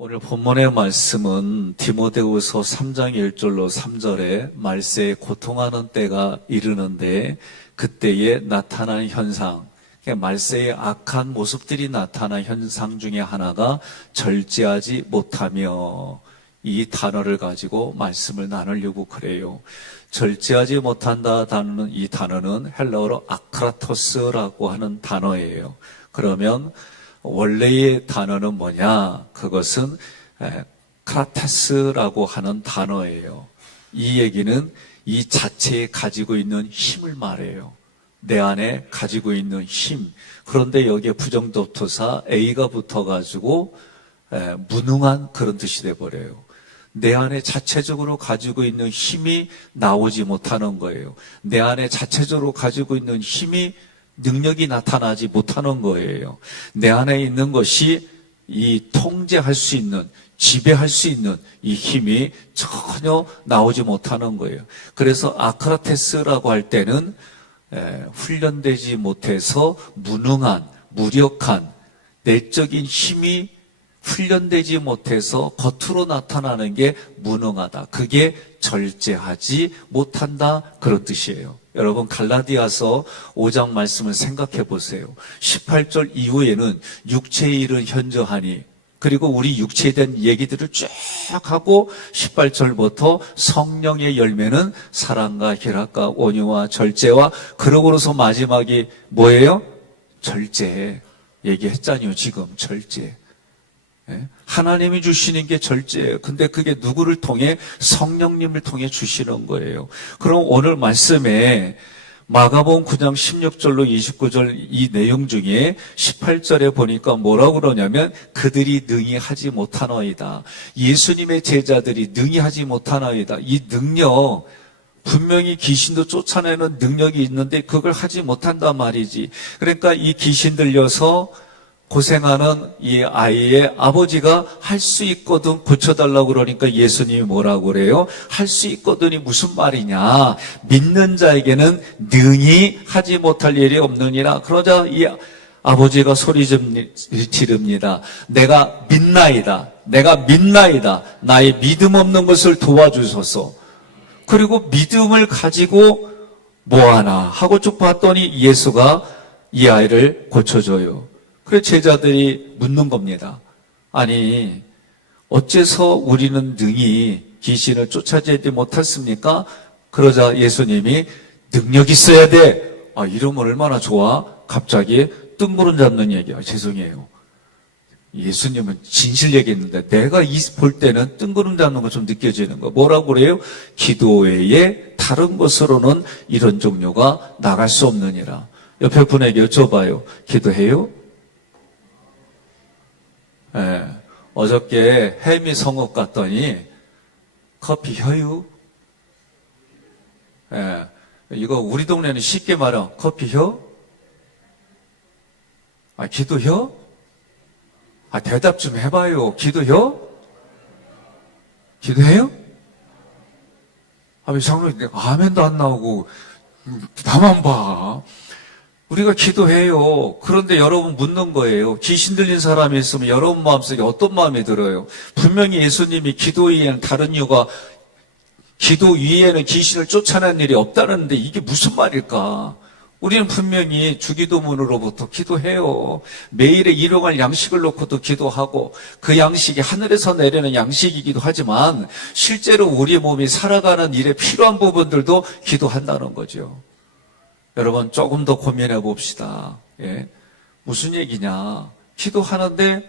오늘 본문의 말씀은 디모데후서 3장 1절로 3절에 말세에 고통하는 때가 이르는데 그때에 나타나는 현상, 말세의 악한 모습들이 나타난 현상 중에 하나가 절제하지 못하며, 이 단어를 가지고 말씀을 나누려고 그래요. 절제하지 못한다 단어는, 이 단어는 헬라어로 아크라토스라고 하는 단어예요. 그러면 원래의 단어는 뭐냐? 그것은 크라테스라고 하는 단어예요. 이 얘기는 이 자체에 가지고 있는 힘을 말해요. 내 안에 가지고 있는 힘. 그런데 여기에 부정도투사 A가 붙어가지고 무능한 그런 뜻이 돼버려요. 내 안에 자체적으로 가지고 있는 힘이 나오지 못하는 거예요. 내 안에 자체적으로 가지고 있는 힘이, 능력이 나타나지 못하는 거예요. 내 안에 있는 것이 이 통제할 수 있는, 지배할 수 있는 이 힘이 전혀 나오지 못하는 거예요. 그래서 아크라테스라고 할 때는 훈련되지 못해서 무능한, 무력한 내적인 힘이 훈련되지 못해서 겉으로 나타나는 게 무능하다. 그게 절제하지 못한다, 그런 뜻이에요. 여러분, 갈라디아서 5장 말씀을 생각해 보세요. 18절 이후에는 육체의 일은 현저하니, 그리고 우리 육체에 대한 얘기들을 쭉 하고 18절부터 성령의 열매는 사랑과 희락과 온유와 절제와, 그러고서 마지막이 뭐예요? 절제. 얘기했잖아요. 지금 절제. 하나님이 주시는 게 절제예요. 근데 그게 누구를 통해? 성령님을 통해 주시는 거예요. 그럼 오늘 말씀에 마가복음 9장 16절로 29절 이 내용 중에 18절에 보니까 뭐라고 그러냐면 그들이 능히 하지 못하노이다. 예수님의 제자들이 능히 하지 못하노이다. 이 능력, 분명히 귀신도 쫓아내는 능력이 있는데 그걸 하지 못한단 말이지. 그러니까 이 귀신 들려서 고생하는 이 아이의 아버지가 할 수 있거든 고쳐달라고 그러니까 예수님이 뭐라고 그래요? 할 수 있거든이 무슨 말이냐? 믿는 자에게는 능히 하지 못할 일이 없느니라. 그러자 이 아버지가 소리 지릅니다. 내가 믿나이다. 내가 믿나이다. 나의 믿음 없는 것을 도와주소서. 그리고 믿음을 가지고 뭐하나 하고 쭉 봤더니 예수가 이 아이를 고쳐줘요. 그래서 제자들이 묻는 겁니다. 아니, 어째서 우리는 능히 귀신을 쫓아내지 못했습니까? 그러자 예수님이 능력 있어야 돼. 아, 이러면 얼마나 좋아? 갑자기 뜬구름 잡는 얘기야. 죄송해요. 예수님은 진실 얘기했는데 내가 볼 때는 뜬구름 잡는 거 좀 느껴지는 거. 뭐라고 그래요? 기도 외에 다른 것으로는 이런 종류가 나갈 수 없느니라. 옆에 분에게 여쭤봐요. 기도해요? 어저께 해미 성읍 갔더니 커피 혀유? 이거 우리 동네는 쉽게 말하면 커피 혀? 아, 기도 혀? 아, 대답 좀 해봐요. 기도 혀? 기도해요? 아, 왜 장로님 아멘도 안 나오고 나만 봐. 우리가 기도해요. 그런데 여러분 묻는 거예요. 귀신 들린 사람이 있으면 여러분 마음속에 어떤 마음이 들어요? 분명히 예수님이 기도 위에는 다른 이유가, 기도 위에는 귀신을 쫓아내는 일이 없다는데 이게 무슨 말일까? 우리는 분명히 주기도문으로부터 기도해요. 매일의 일용할 양식을 놓고도 기도하고 그 양식이 하늘에서 내리는 양식이기도 하지만 실제로 우리 몸이 살아가는 일에 필요한 부분들도 기도한다는 거죠. 여러분 조금 더 고민해 봅시다. 무슨 얘기냐? 기도하는데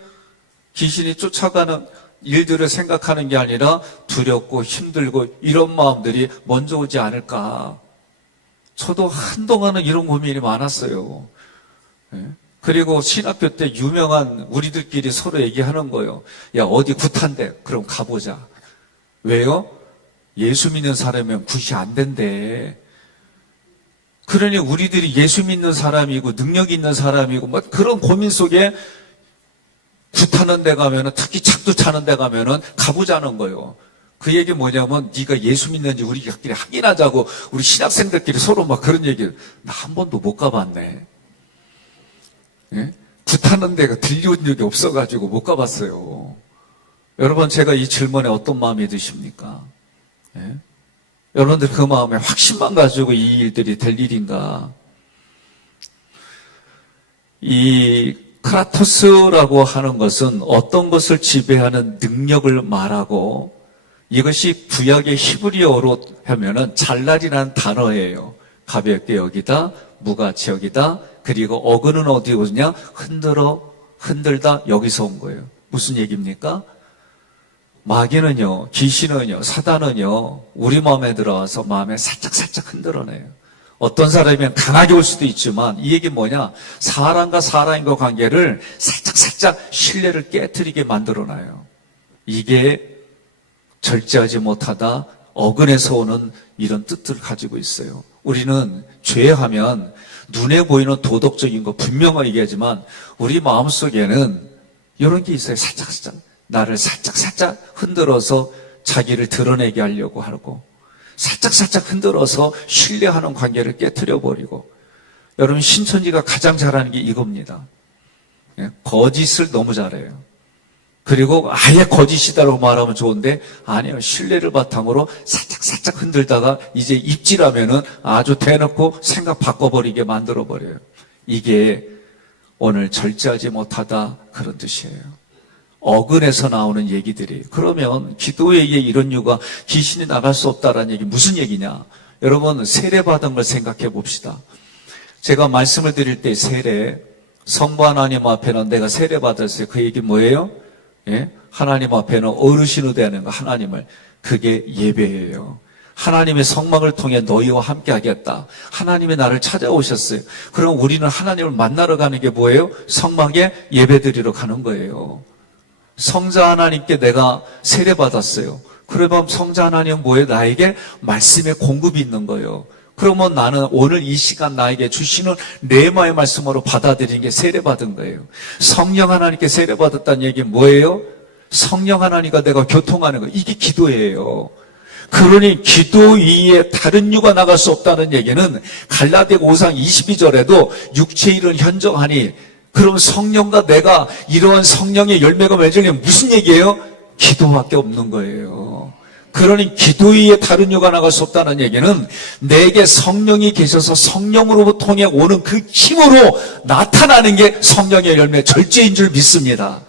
귀신이 쫓아가는 일들을 생각하는 게 아니라 두렵고 힘들고 이런 마음들이 먼저 오지 않을까? 저도 한동안은 이런 고민이 많았어요. 그리고 신학교 때 유명한 우리들끼리 서로 얘기하는 거예요. 야, 어디 굿한데? 그럼 가보자. 왜요? 예수 믿는 사람이면 굿이 안 된대. 그러니 우리들이 예수 믿는 사람이고 능력 있는 사람이고 뭐 그런 고민 속에 굿하는 데 가면은, 특히 착도 차는 데 가면은 가보자는 거예요. 그 얘기 뭐냐면 네가 예수 믿는지 우리끼리 확인하자고 우리 신학생들끼리 서로 막 그런 얘기를. 나 한 번도 못 가봤네. 굿하는 데가 들려온 적이 없어가지고 못 가봤어요. 여러분, 제가 이 질문에 어떤 마음이 드십니까? 예? 여러분들 그 마음에 확신만 가지고 이 일들이 될 일인가? 이 크라토스라고 하는 것은 어떤 것을 지배하는 능력을 말하고, 이것이 구약의 히브리어로 하면은 잘날이라는 단어예요. 가볍게 여기다, 무가치 여기다, 그리고 어근은 어디 오냐? 흔들다 여기서 온 거예요. 무슨 얘기입니까? 마귀는요, 귀신은요, 사단은요, 우리 마음에 들어와서 마음에 살짝 흔들어내요. 어떤 사람이면 강하게 올 수도 있지만, 이 얘기 뭐냐? 사람과 사람과 관계를 살짝 신뢰를 깨트리게 만들어놔요. 이게 절제하지 못하다 어근에서 오는 이런 뜻들을 가지고 있어요. 우리는 죄하면 눈에 보이는 도덕적인 거 분명하게 얘기하지만 우리 마음속에는 이런 게 있어요. 살짝 나를 살짝 흔들어서 자기를 드러내게 하려고 하고, 살짝 흔들어서 신뢰하는 관계를 깨트려 버리고. 여러분, 신천지가 가장 잘하는 게 이겁니다. 거짓을 너무 잘해요. 그리고 아예 거짓이다라고 말하면 좋은데, 아니요, 신뢰를 바탕으로 살짝 흔들다가 이제 입질하면은 아주 대놓고 생각 바꿔버리게 만들어버려요. 이게 오늘 절제하지 못하다 그런 뜻이에요. 어근에서 나오는 얘기들이. 그러면 기도회에 이런 이유가 귀신이 나갈 수 없다라는 얘기 무슨 얘기냐? 여러분, 세례받은 걸 생각해 봅시다. 제가 말씀을 드릴 때 세례, 성부 하나님 앞에는 내가 세례받았어요. 그 얘기 뭐예요? 예? 하나님 앞에는 어르신으로 되는 거, 하나님을. 그게 예배예요. 하나님의 성막을 통해 너희와 함께 하겠다. 하나님이 나를 찾아오셨어요. 그럼 우리는 하나님을 만나러 가는 게 뭐예요? 성막에 예배드리러 가는 거예요. 성자 하나님께 내가 세례받았어요. 그러면 성자 하나님은 뭐예요? 나에게 말씀의 공급이 있는 거예요. 그러면 나는 오늘 이 시간 나에게 주시는 레마의 말씀으로 받아들이는 게 세례받은 거예요. 성령 하나님께 세례받았다는 얘기는 뭐예요? 성령 하나님과 내가 교통하는 거예요. 이게 기도예요. 그러니 기도 위에 다른 유가 나갈 수 없다는 얘기는 갈라디아 5장 22절에도 육체의 일을 현정하니, 그럼 성령과 내가 이러한 성령의 열매가 맺으려면 무슨 얘기예요? 기도밖에 없는 거예요. 그러니 기도 위에 다른 유가 나갈 수 없다는 얘기는 내게 성령이 계셔서 성령으로부터 통해 오는 그 힘으로 나타나는 게 성령의 열매, 절제인 줄 믿습니다.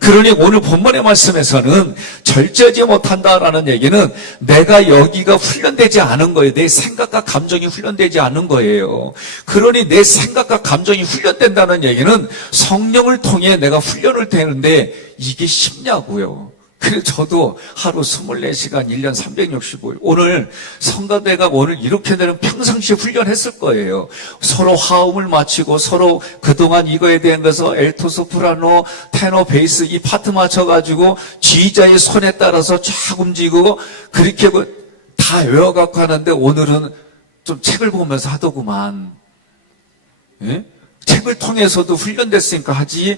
그러니 오늘 본문의 말씀에서는 절제하지 못한다라는 얘기는 내가 여기가 훈련되지 않은 거예요. 내 생각과 감정이 훈련되지 않은 거예요. 그러니 내 생각과 감정이 훈련된다는 얘기는 성령을 통해 내가 훈련을 되는데 이게 쉽냐고요. 그래서 저도 하루 24시간 1년 365일 오늘 성가대가 오늘 이렇게 되는 평상시에 훈련했을 거예요. 서로 화음을 맞추고 서로 그동안 이거에 대한 것을 엘토 소프라노 테너 베이스 이 파트 맞춰가지고 지휘자의 손에 따라서 쫙 움직이고 그렇게 다 외워갖고 하는데 오늘은 좀 책을 보면서 하더구만. 예? 책을 통해서도 훈련됐으니까 하지.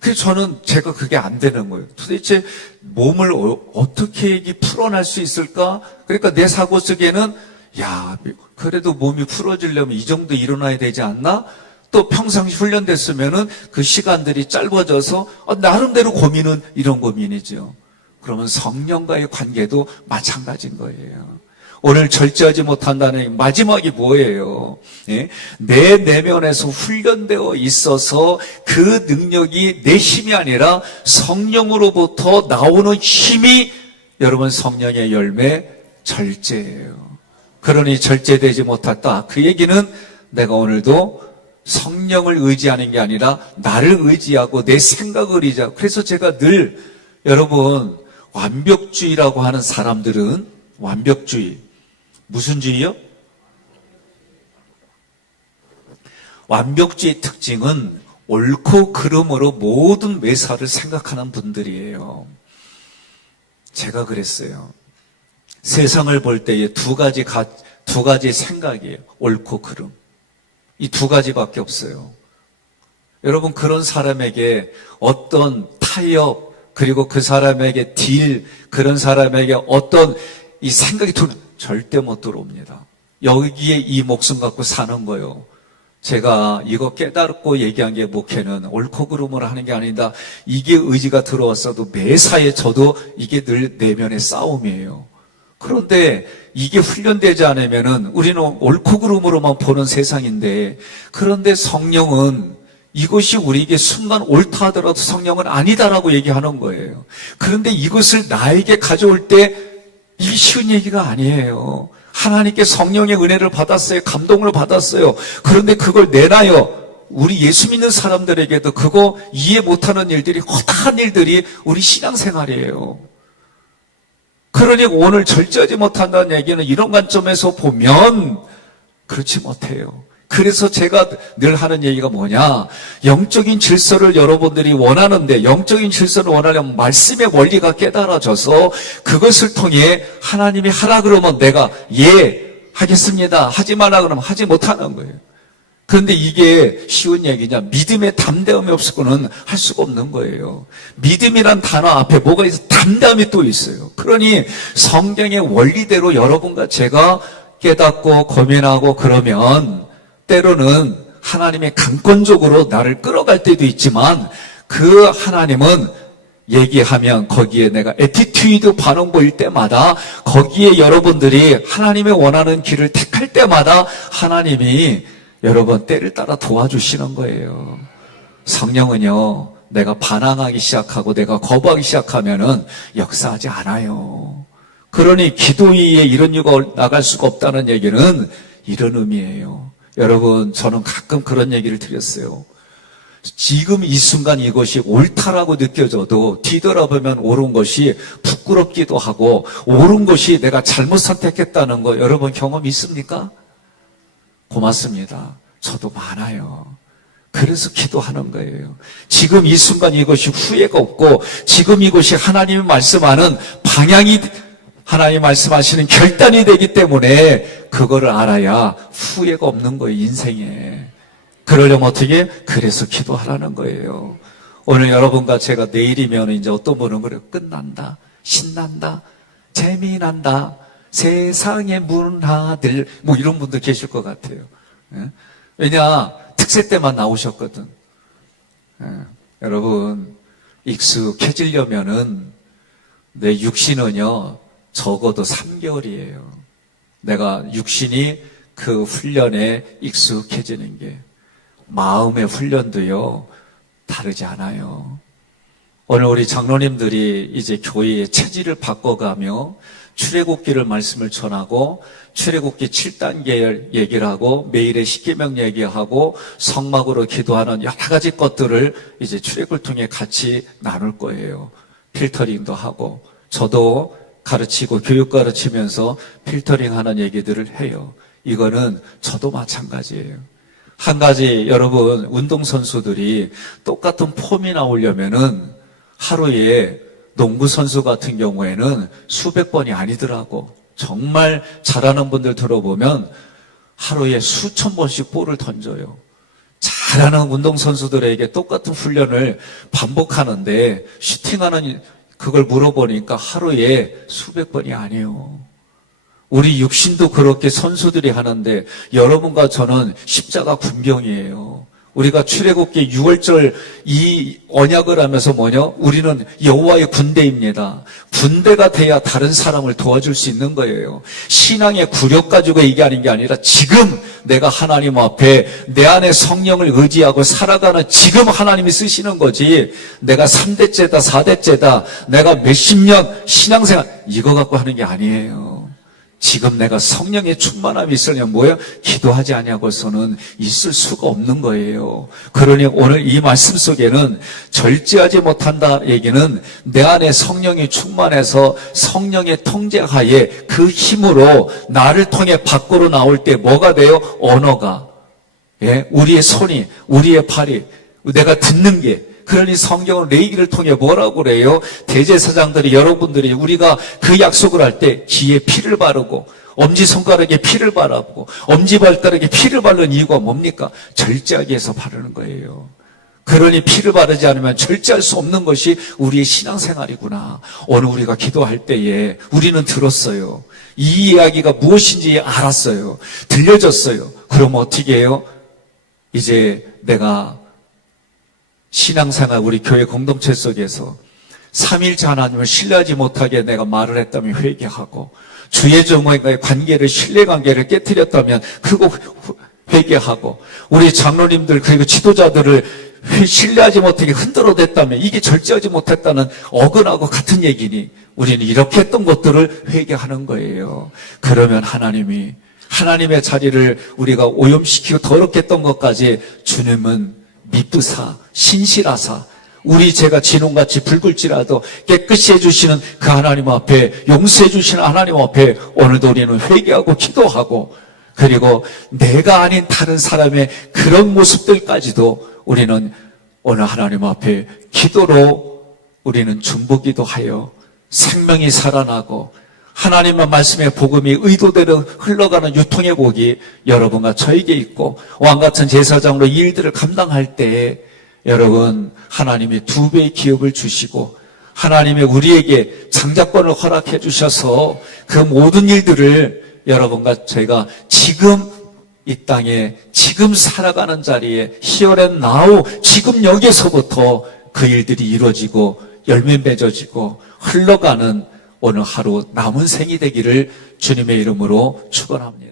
그래서 저는 제가 그게 안 되는 거예요. 도대체 몸을 어떻게 풀어낼 수 있을까? 그러니까 내 사고 속에는 야, 그래도 몸이 풀어지려면 이 정도 일어나야 되지 않나? 또 평상시 훈련됐으면은 그 시간들이 짧아져서 나름대로 고민은 이런 고민이죠. 그러면 성령과의 관계도 마찬가지인 거예요. 오늘 절제하지 못한다는 마지막이 뭐예요? 예? 내 내면에서 훈련되어 있어서 그 능력이 내 힘이 아니라 성령으로부터 나오는 힘이 여러분 성령의 열매 절제예요. 그러니 절제되지 못했다. 그 얘기는 내가 오늘도 성령을 의지하는 게 아니라 나를 의지하고 내 생각을 의지하고, 그래서 제가 늘 여러분 완벽주의라고 하는 사람들은 완벽주의, 무슨 주의요? 완벽주의 특징은 옳고 그름으로 모든 매사를 생각하는 분들이에요. 제가 그랬어요. 세상을 볼 때에 두 가지 생각이에요. 옳고 그름. 이 두 가지밖에 없어요. 여러분, 그런 사람에게 어떤 타협, 그리고 그 사람에게 딜, 그런 사람에게 어떤 이 생각이 절대 못 들어옵니다. 여기에 이 목숨 갖고 사는 거요. 제가 이거 깨닫고 얘기한 게 목회는 옳고 그름으로 하는 게 아니다. 이게 의지가 들어왔어도 매사에 저도 이게 늘 내면의 싸움이에요. 그런데 이게 훈련되지 않으면은 우리는 옳고 그름으로만 보는 세상인데, 그런데 성령은 이것이 우리에게 순간 옳다 하더라도 성령은 아니다라고 얘기하는 거예요. 그런데 이것을 나에게 가져올 때 이게 쉬운 얘기가 아니에요. 하나님께 성령의 은혜를 받았어요. 감동을 받았어요. 그런데 그걸 내놔요. 우리 예수 믿는 사람들에게도 그거 이해 못하는 일들이, 허다한 일들이 우리 신앙생활이에요. 그러니 오늘 절제하지 못한다는 얘기는 이런 관점에서 보면 그렇지 못해요. 그래서 제가 늘 하는 얘기가 뭐냐, 영적인 질서를 여러분들이 원하는데, 영적인 질서를 원하려면 말씀의 원리가 깨달아져서 그것을 통해 하나님이 하라 그러면 내가 예 하겠습니다, 하지 말라 그러면 하지 못하는 거예요. 그런데 이게 쉬운 얘기냐, 믿음의 담대함이 없고는 할 수가 없는 거예요. 믿음이란 단어 앞에 뭐가 있어? 담대함이 또 있어요. 그러니 성경의 원리대로 여러분과 제가 깨닫고 고민하고 그러면 때로는 하나님의 강권적으로 나를 끌어갈 때도 있지만, 그 하나님은 얘기하면 거기에 내가 애티튜드 반응 보일 때마다, 거기에 여러분들이 하나님의 원하는 길을 택할 때마다 하나님이 여러분 때를 따라 도와주시는 거예요. 성령은요, 내가 반항하기 시작하고 내가 거부하기 시작하면은 역사하지 않아요. 그러니 기도 위에 이런 이유가 나갈 수가 없다는 얘기는 이런 의미예요. 여러분, 저는 가끔 그런 얘기를 드렸어요. 지금 이 순간 이것이 옳다라고 느껴져도 뒤돌아보면 옳은 것이 부끄럽기도 하고, 옳은 것이 내가 잘못 선택했다는 거 여러분 경험 있습니까? 고맙습니다. 저도 많아요. 그래서 기도하는 거예요. 지금 이 순간 이것이 후회가 없고, 지금 이것이 하나님이 말씀하는 방향이, 하나님 말씀하시는 결단이 되기 때문에 그거를 알아야 후회가 없는 거예요, 인생에. 그러려면 어떻게? 그래서 기도하라는 거예요. 오늘 여러분과 제가 내일이면 이제 어떤 분은 그래요. 끝난다, 신난다, 재미난다, 세상의 문화들, 뭐 이런 분들 계실 것 같아요. 왜냐, 특세 때만 나오셨거든. 여러분, 익숙해지려면은 내 육신은요, 적어도 3개월이에요. 내가 육신이 그 훈련에 익숙해지는 게. 마음의 훈련도요, 다르지 않아요. 오늘 우리 장로님들이 이제 교회의 체질을 바꿔가며 출애굽기를 말씀을 전하고, 출애굽기 7단계 얘기를 하고, 매일의 십계명 얘기하고, 성막으로 기도하는 여러 가지 것들을 이제 출애굽을 통해 같이 나눌 거예요. 필터링도 하고, 저도 가르치고 교육 가르치면서 필터링하는 얘기들을 해요. 이거는 저도 마찬가지예요. 한 가지, 여러분, 운동선수들이 똑같은 폼이 나오려면은 하루에, 농구 선수 같은 경우에는 수백 번이 아니더라고. 정말 잘하는 분들 들어보면 하루에 수천 번씩 볼을 던져요. 잘하는 운동선수들에게 똑같은 훈련을 반복하는데, 슈팅하는 그걸 물어보니까 하루에 수백 번이 아니에요. 우리 육신도 그렇게 선수들이 하는데, 여러분과 저는 십자가 군병이에요. 우리가 출애굽기 6월절 이 언약을 하면서 뭐냐? 우리는 여호와의 군대입니다. 군대가 돼야 다른 사람을 도와줄 수 있는 거예요. 신앙의 구력 가지고 얘기하는 게 아니라, 지금 내가 하나님 앞에 내 안에 성령을 의지하고 살아가는 지금 하나님이 쓰시는 거지, 내가 3대째다 4대째다 내가 몇십 년 신앙생활 이거 갖고 하는 게 아니에요. 지금 내가 성령의 충만함이 있으려면 뭐예요? 기도하지 아니하고서는 있을 수가 없는 거예요. 그러니 오늘 이 말씀 속에는 절제하지 못한다 얘기는 내 안에 성령이 충만해서 성령의 통제하에 그 힘으로 나를 통해 밖으로 나올 때 뭐가 돼요? 언어가, 우리의 손이, 우리의 팔이, 내가 듣는 게. 그러니 성경은 레위기를 통해 뭐라고 그래요? 대제사장들이, 여러분들이, 우리가 그 약속을 할 때 귀에 피를 바르고 엄지손가락에 피를 바르고 엄지발가락에 피를 바르는 이유가 뭡니까? 절제하기 위해서 바르는 거예요. 그러니 피를 바르지 않으면 절제할 수 없는 것이 우리의 신앙생활이구나. 오늘 우리가 기도할 때에 우리는 들었어요. 이 이야기가 무엇인지 알았어요. 들려졌어요. 그럼 어떻게 해요? 이제 내가 신앙생활 우리 교회 공동체 속에서 삼일째 하나님을 신뢰하지 못하게 내가 말을 했다면 회개하고, 주의 종과의 관계를, 신뢰관계를 깨뜨렸다면 그거 회개하고, 우리 장로님들 그리고 지도자들을 신뢰하지 못하게 흔들어댔다면 이게 절제하지 못했다는 어긋나고 같은 얘기니 우리는 이렇게 했던 것들을 회개하는 거예요. 그러면 하나님이, 하나님의 자리를 우리가 오염시키고 더럽게 했던 것까지 주님은 미쁘사 신실하사 우리 죄가 진홍같이 붉을지라도 깨끗이 해주시는 그 하나님 앞에, 용서해 주시는 하나님 앞에 오늘도 우리는 회개하고 기도하고, 그리고 내가 아닌 다른 사람의 그런 모습들까지도 우리는 오늘 하나님 앞에 기도로 우리는 중보기도하여 생명이 살아나고 하나님의 말씀의 복음이 의도대로 흘러가는 유통의 복이 여러분과 저에게 있고, 왕같은 제사장으로 이 일들을 감당할 때에 여러분, 하나님이 2배의 기업을 주시고 하나님의 우리에게 장자권을 허락해 주셔서 그 모든 일들을 여러분과 제가 지금 이 땅에 지금 살아가는 자리에 here and now, 지금 여기서부터 그 일들이 이루어지고 열매 맺어지고 흘러가는 오늘 하루 남은 생이 되기를 주님의 이름으로 축원합니다.